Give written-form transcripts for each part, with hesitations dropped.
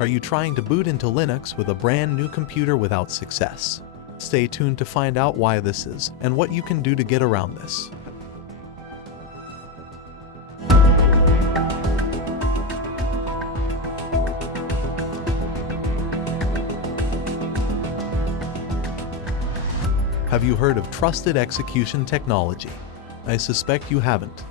Are you trying to boot into Linux with a brand new computer without success? Stay tuned to find out why this is and what you can do to get around this. Have you heard of trusted execution technology? I suspect you haven't.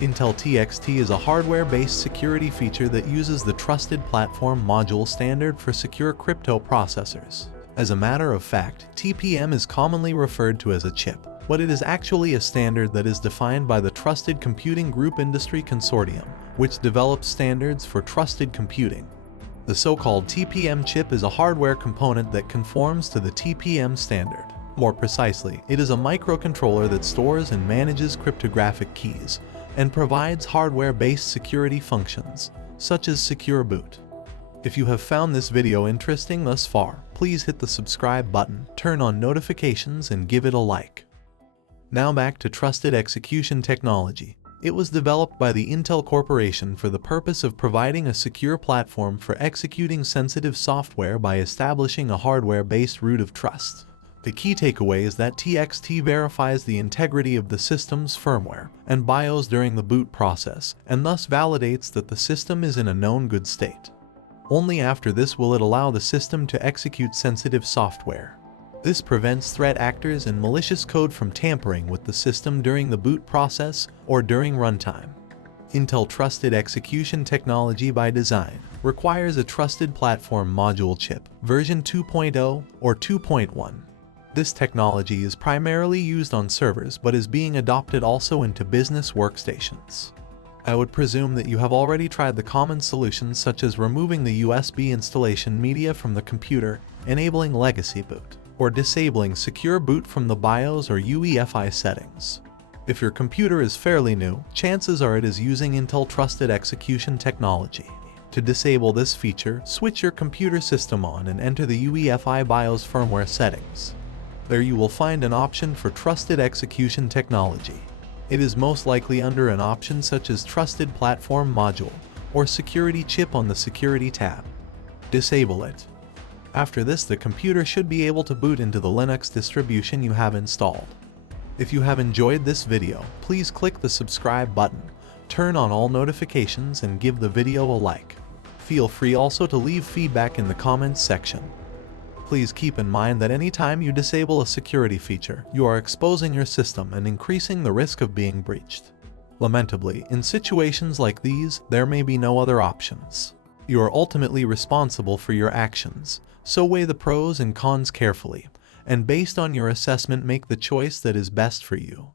Intel TXT is a hardware-based security feature that uses the Trusted Platform Module standard for secure crypto processors. As a matter of fact, TPM is commonly referred to as a chip, but it is actually a standard that is defined by the Trusted Computing Group Industry Consortium, which develops standards for trusted computing. The so-called TPM chip is a hardware component that conforms to the TPM standard. More precisely, it is a microcontroller that stores and manages cryptographic keys and provides hardware-based security functions, such as secure boot. If you have found this video interesting thus far, please hit the subscribe button, turn on notifications, and give it a like. Now back to trusted execution technology. It was developed by the Intel Corporation for the purpose of providing a secure platform for executing sensitive software by establishing a hardware-based root of trust. The key takeaway is that TXT verifies the integrity of the system's firmware and BIOS during the boot process, and thus validates that the system is in a known good state. Only after this will it allow the system to execute sensitive software. This prevents threat actors and malicious code from tampering with the system during the boot process or during runtime. Intel Trusted Execution Technology by design requires a Trusted Platform Module chip, version 2.0 or 2.1. This technology is primarily used on servers but is being adopted also into business workstations. I would presume that you have already tried the common solutions such as removing the USB installation media from the computer, enabling legacy boot, or disabling secure boot from the BIOS or UEFI settings. If your computer is fairly new, chances are it is using Intel Trusted Execution Technology. To disable this feature, switch your computer system on and enter the UEFI BIOS firmware settings. There you will find an option for Trusted Execution Technology. It is most likely under an option such as Trusted Platform Module or Security Chip on the Security tab. Disable it. After this, the computer should be able to boot into the Linux distribution you have installed. If you have enjoyed this video, please click the subscribe button, turn on all notifications, and give the video a like. Feel free also to leave feedback in the comments section. Please keep in mind that anytime you disable a security feature, you are exposing your system and increasing the risk of being breached. Lamentably, in situations like these, there may be no other options. You are ultimately responsible for your actions, so weigh the pros and cons carefully, and based on your assessment make the choice that is best for you.